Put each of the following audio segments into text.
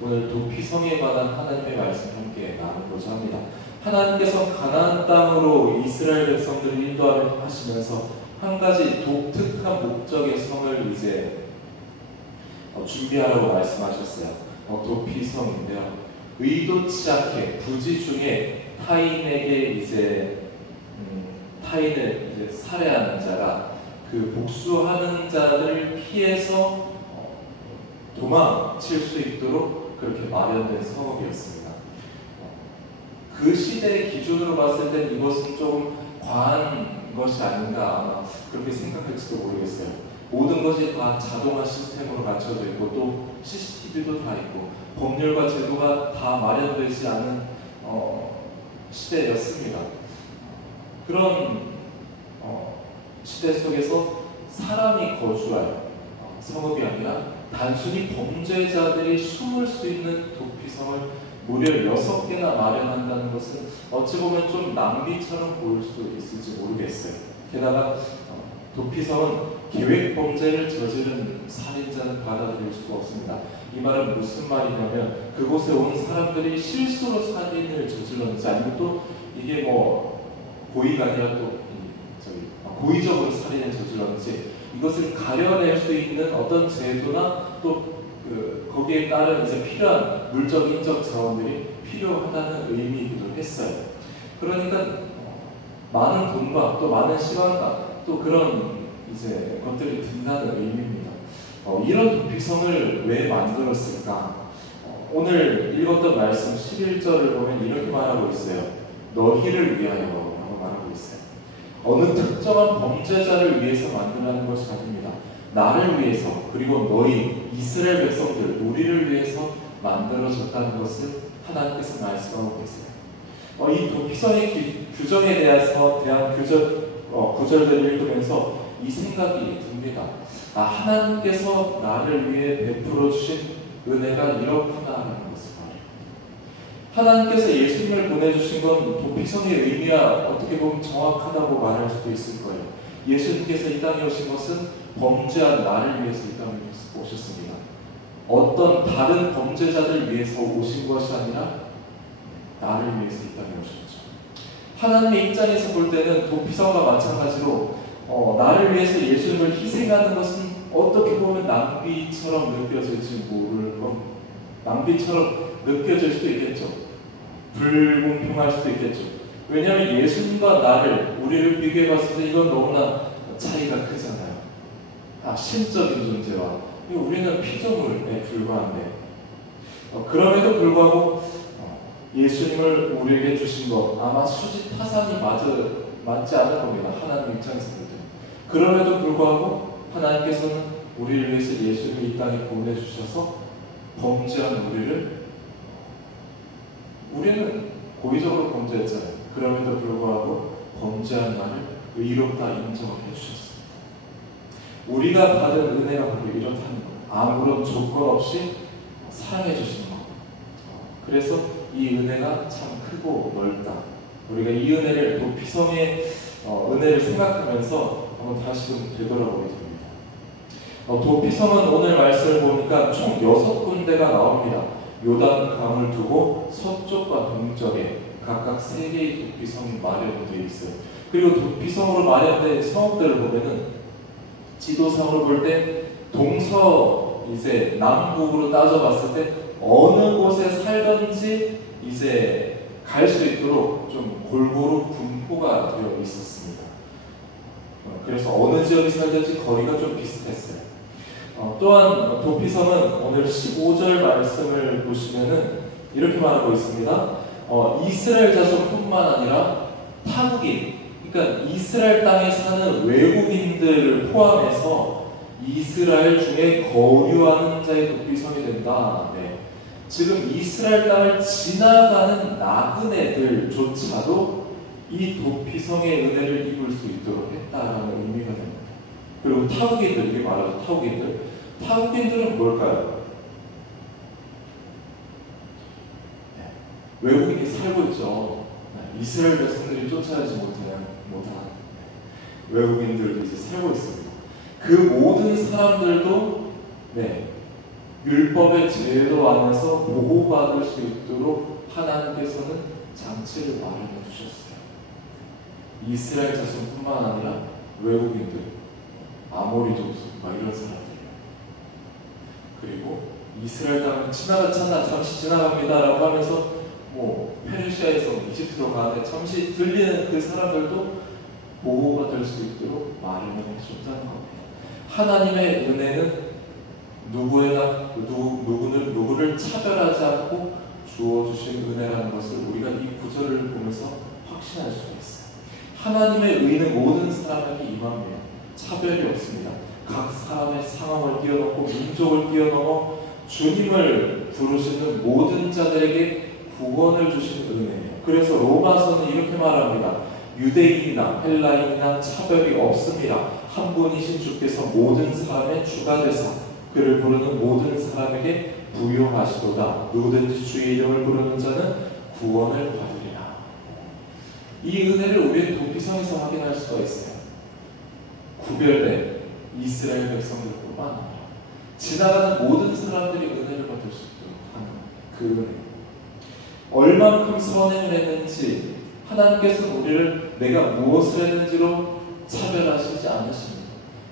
오늘 도피성에 관한 하나님의 말씀 함께 나누고자 합니다. 하나님께서 가나안 땅으로 이스라엘 백성들을 인도하시면서 한 가지 독특한 목적의 성을 이제 준비하라고 말씀하셨어요. 도피성인데요. 의도치 않게 부지 중에 타인을 이제 살해하는 자가 그 복수하는 자를 피해서 도망칠 수 있도록 그렇게 마련된 성읍이었습니다. 그 시대의 기준으로 봤을 때 이것은 조금 과한 것이 아닌가 그렇게 생각할지도 모르겠어요. 모든 것이 다 자동화 시스템으로 갖춰져 있고 또 CCTV도 다 있고 법률과 제도가 다 마련되지 않은 시대였습니다. 그런 시대 속에서 사람이 거주할 성읍이 아니라 단순히 범죄자들이 숨을 수 있는 도피성을 무려 6개나 마련한다는 것은 어찌 보면 좀 낭비처럼 보일 수도 있을지 모르겠어요. 게다가 도피성은 계획 범죄를 저지른 살인자는 받아들일 수가 없습니다. 이 말은 무슨 말이냐면 그곳에 온 사람들이 실수로 살인을 저질렀는지 아니면 또 이게 고의가 아니라 또 고의적으로 살인을 저질렀는지 이것을 가려낼 수 있는 어떤 제도나 또 거기에 따른 이제 필요한 물적, 인적 자원들이 필요하다는 의미이기도 했어요. 그러니까 많은 돈과 또 많은 시간과 또 그런 이제 것들이 든다는 의미입니다. 이런 도피성을 왜 만들었을까? 오늘 읽었던 말씀 11절을 보면 이렇게 말하고 있어요. 너희를 위하여 라고 말하고 있어요. 어느 특정한 범죄자를 위해서 만들라는 것이 아닙니다. 나를 위해서 그리고 너희 이스라엘 백성들 우리를 위해서 만들어졌다는 것을 하나님께서 말씀하고 계세요. 이 도피성의 규정에 대한 구절들을 읽으면서 이 생각이 듭니다. 하나님께서 나를 위해 베풀어 주신 은혜가 이렇구나라는 것을 말해요. 하나님께서 예수님을 보내주신 건 도피성의 의미가 어떻게 보면 정확하다고 말할 수도 있을 거예요. 예수님께서 이 땅에 오신 것은 범죄한 나를 위해서 이 땅에 오셨습니다. 어떤 다른 범죄자들 위해서 오신 것이 아니라 나를 위해서 이 땅에 오셨죠. 하나님의 입장에서 볼 때는 도피성과 마찬가지로 나를 위해서 예수님을 희생하는 것은 어떻게 보면 낭비처럼 느껴질지 낭비처럼 느껴질 수도 있겠죠. 불공평할 수도 있겠죠. 왜냐하면 예수님과 우리를 비교해 봤을 때 이건 너무나 차이가 크잖아요. 신적인 존재와 우리는 피조물에 불과한데 그럼에도 불구하고 예수님을 우리에게 주신 것 아마 수지타산이 맞지 않을 겁니다. 하나님 입장에서 볼 때. 그럼에도 불구하고 하나님께서는 우리를 위해서 예수님을 이 땅에 보내주셔서 범죄한 우리는 고의적으로 범죄했잖아요. 그럼에도 불구하고 범죄한 나를 의롭다 인정을 해주셨습니다. 우리가 받은 은혜가 바로 이렇다는 거예요. 아무런 조건 없이 사랑해 주시는 것. 그래서 이 은혜가 참 크고 넓다. 우리가 이 은혜를 도피성의 은혜를 생각하면서 한번 다시금 되돌아보게 됩니다. 도피성은 오늘 말씀을 보니까 총 6군데가 나옵니다. 요단강을 두고 서쪽과 동쪽에 각각 3개의 도피성이 마련되어 있어요. 그리고 도피성으로 마련된 성읍들을 보면은 지도상으로 볼 때 동서 이제 남북으로 따져봤을 때 어느 곳에 살던지 이제 갈 수 있도록 좀 골고루 분포가 되어 있었습니다. 그래서 어느 지역에 살든지 거리가 좀 비슷했어요. 또한 도피성은 오늘 15절 말씀을 보시면은 이렇게 말하고 있습니다. 이스라엘 자손뿐만 아니라 타국인, 그러니까 이스라엘 땅에 사는 외국인들을 포함해서 이스라엘 중에 거류하는 자의 도피성이 된다. 네. 지금 이스라엘 땅을 지나가는 나그네들조차도 이 도피성의 은혜를 입을 수 있도록 했다라는 의미가 됩니다. 그리고 타국인들, 이렇게 말하죠. 타국인들은 뭘까요? 네. 외국인이 살고 있죠. 네. 이스라엘 백성들이 쫓아내지 못한 외국인들도 이제 살고 있습니다. 그 모든 사람들도 율법의 제도 안에서 보호받을 수 있도록 하나님께서는 장치를 마련해 주셨어요. 이스라엘 자손뿐만 아니라 외국인들, 아모리 족속, 이런 사람들이에요. 그리고 이스라엘 땅은 잠시 지나갑니다라고 하면서 페르시아에서 이집트로 가는데 잠시 들리는 그 사람들도 보호가 될 수 있도록 마련해 줬다는 겁니다. 하나님의 은혜는 누구를 차별하지 않고 주어주신 은혜라는 것을 우리가 이 구절을 보면서 확신할 수가 있어요. 하나님의 의는 모든 사람에게 임합니다. 차별이 없습니다. 각 사람의 상황을 뛰어넘고 민족을 뛰어넘어 주님을 부르시는 모든 자들에게 구원을 주신 은혜예요. 그래서 로마서는 이렇게 말합니다. 유대인이나 헬라인이나 차별이 없습니다. 한 분이신 주께서 모든 사람의 주가 되사 그를 부르는 모든 사람에게 부요하시도다. 누구든지 주의 이름을 부르는 자는 구원을 받으리라. 이 은혜를 우리의 도피성에서 확인할 수가 있어요. 구별된 이스라엘 백성들뿐만 아니라 지나가는 모든 사람들이 은혜를 받을 수 있도록 하는 그 은혜. 얼만큼 선행을 했는지 하나님께서는 우리를 내가 무엇을 했는지로 차별하시지 않으십니다.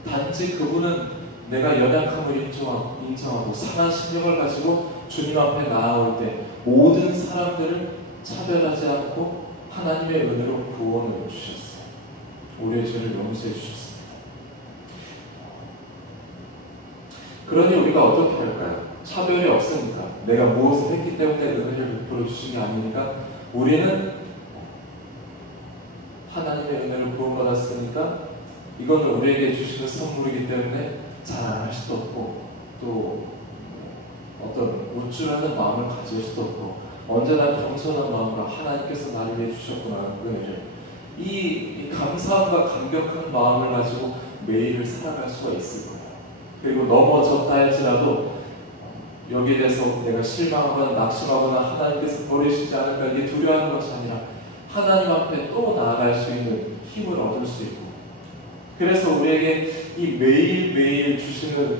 단지 그분은 내가 연약함을 인정하고 상한 심령을 가지고 주님 앞에 나아올 때 모든 사람들을 차별하지 않고 하나님의 은혜로 구원을 주셨어요. 우리의 죄를 용서해 주셨습니다. 그러니 우리가 어떻게 할까요? 차별이 없으니까, 내가 무엇을 했기 때문에 은혜를 베풀어 주신 게 아니니까 우리는 하나님의 은혜로 구원받았으니까 이건 우리에게 주시는 선물이기 때문에 자랑할 수도 없고 또 어떤 우쭐하는 마음을 가질 수도 없고 언제나 겸손한 마음으로 하나님께서 나를 위해 주셨구나 은혜를 이 감사함과 감격한 마음을 가지고 매일을 살아갈 수가 있을 거예요. 그리고 넘어졌다 할지라도 여기에 대해서 내가 실망하거나 낙심하거나 하나님께서 버리시지 않을까 이게 두려워하는 것이 아니라 하나님 앞에 또 나아갈 수 있는 힘을 얻을 수 있고, 그래서 우리에게 이 매일매일 주시는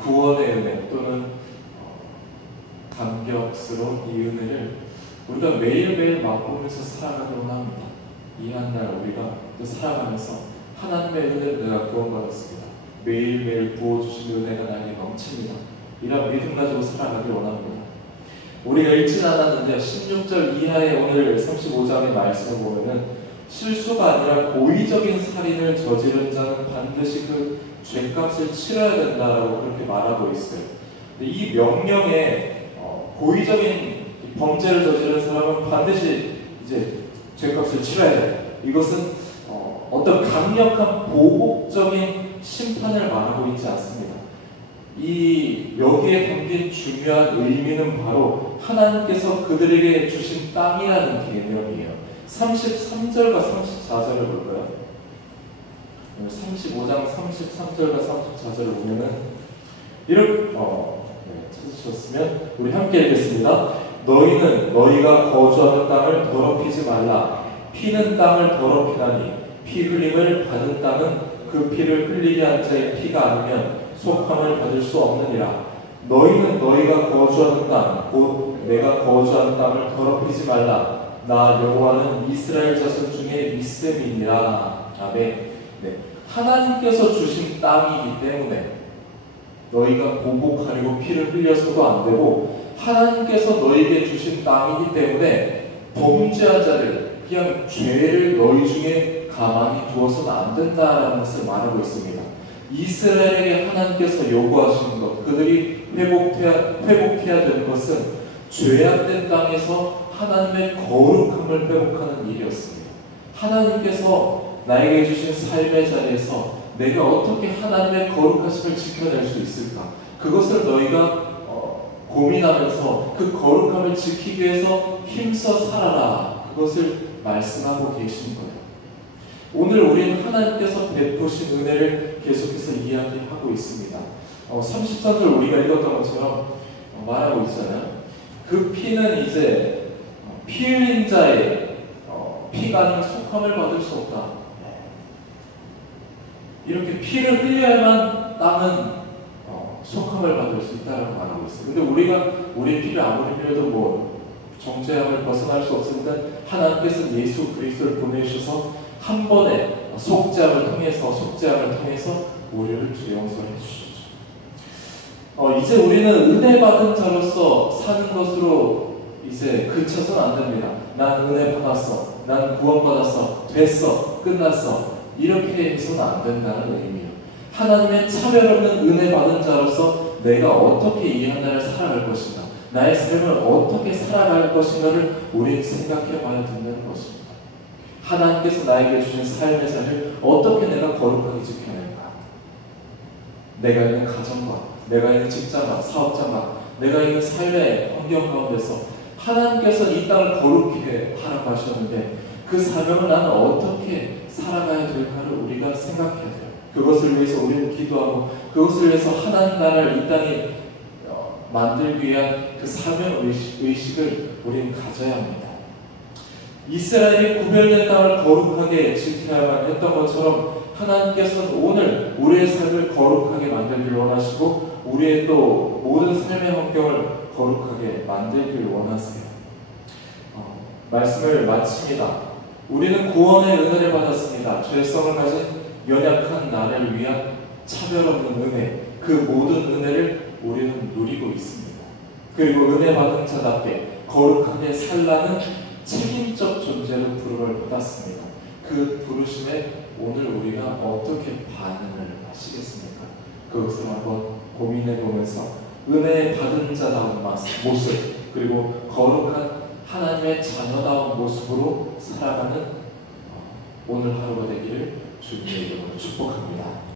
구원의 은혜 또는 감격스러운 이 은혜를 우리가 매일매일 맛보면서 살아가도록 합니다. 이 한 날 우리가 또 살아가면서 하나님의 은혜를 내가 구원받았습니다. 매일매일 부어주신 은혜가 나에게 넘칩니다. 이런 믿음 가지고 살아가길 원합니다. 우리가 읽진 않았는데 16절 이하의 오늘 35장의 말씀을 보면은 실수가 아니라 고의적인 살인을 저지른 자는 반드시 그 죄값을 치러야 된다라고 그렇게 말하고 있어요. 근데 이 명령에 고의적인 범죄를 저지른 사람은 반드시 이제 죄값을 치러야 돼. 이것은 어떤 강력한 보복적인 심판을 말하고 있지 않습니다. 여기에 담긴 중요한 의미는 바로 하나님께서 그들에게 주신 땅이라는 개념이에요. 33절과 34절을 볼까요? 35장 33절과 34절을 보면은 이렇게 찾으셨으면 우리 함께 읽겠습니다. 너희는 너희가 거주하는 땅을 더럽히지 말라. 피는 땅을 더럽히나니 피 흘림을 받은 땅은 그 피를 흘리게 한 자의 피가 아니면 속함을 받을 수 없느니라. 너희는 너희가 거주하는 땅 곧 내가 거주하는 땅을 더럽히지 말라. 나 여호와는 이스라엘 자손 중에 믿음이니라. 아멘. 네. 하나님께서 주신 땅이기 때문에 너희가 보복하려고 피를 흘려서도 안 되고, 하나님께서 너희에게 주신 땅이기 때문에 범죄한 자들, 그냥 죄를 너희 중에 가만히 두어서는 안 된다라는 것을 말하고 있습니다. 이스라엘에게 하나님께서 요구하시는 것, 그들이 회복해야 되는 것은 죄악된 땅에서 하나님의 거룩함을 회복하는 일이었습니다. 하나님께서 나에게 주신 삶의 자리에서 내가 어떻게 하나님의 거룩하심을 지켜낼 수 있을까? 그것을 너희가 고민하면서 그 거룩함을 지키기 위해서 힘써 살아라. 그것을 말씀하고 계신 거예요. 오늘 우리는 하나님께서 베푸신 은혜를 계속해서 이야기하고 있습니다. 33절 우리가 읽었던 것처럼 말하고 있잖아요. 그 피는 이제 피 흘린 자의 피가 아니면 속함을 받을 수 없다. 이렇게 피를 흘려야만 땅은 속함을 받을 수 있다라고 말하고 있어요. 근데 우리가 우리의 피를 아무리 흘려도 뭐 정죄함을 벗어날 수 없으니까 하나님께서 예수 그리스도를 보내주셔서 한 번에 속죄함을 통해서 우리를 주 용서해 주셨죠. 이제 우리는 은혜 받은 자로서 사는 것으로 이제 그쳐서는 안 됩니다. 난 은혜 받았어, 난 구원받았어, 됐어, 끝났어, 이렇게 해서는 안 된다는 의미예요. 하나님의 차별 없는 은혜 받은 자로서 내가 어떻게 이 하나를 살아갈 것인가, 나의 삶을 어떻게 살아갈 것인가를 우리는 생각해 봐야 된다는 것입니다. 하나님께서 나에게 주신 삶의 삶을 어떻게 내가 거룩하게 지켜낼까? 내가 있는 가정과, 내가 있는 직장과, 사업장과, 내가 있는 삶의 환경 가운데서 하나님께서 이 땅을 거룩히 하라고 하셨는데 그 사명을 나는 어떻게 살아가야 될까를 우리가 생각해야 돼요. 그것을 위해서 우리는 기도하고 그것을 위해서 하나님 나라를 이 땅에 만들기 위한 그 사명 의식을 우리는 가져야 합니다. 이스라엘이 구별된 땅을 거룩하게 지켜야만 했던 것처럼 하나님께서는 오늘 우리의 삶을 거룩하게 만들기를 원하시고 우리의 또 모든 삶의 환경을 거룩하게 만들기를 원하세요. 말씀을 마칩니다. 우리는 구원의 은혜를 받았습니다. 죄성을 가진 연약한 나를 위한 차별 없는 은혜, 그 모든 은혜를 우리는 누리고 있습니다. 그리고 은혜 받은 자답게 거룩하게 살라는 책임적 존재로 부름을 받았습니다. 그 부르심에 오늘 우리가 어떻게 반응을 하시겠습니까? 그것을 한번 고민해 보면서 은혜 받은 자다운 모습, 그리고 거룩한 하나님의 자녀다운 모습으로 살아가는 오늘 하루가 되기를 주님의 이름으로 축복합니다.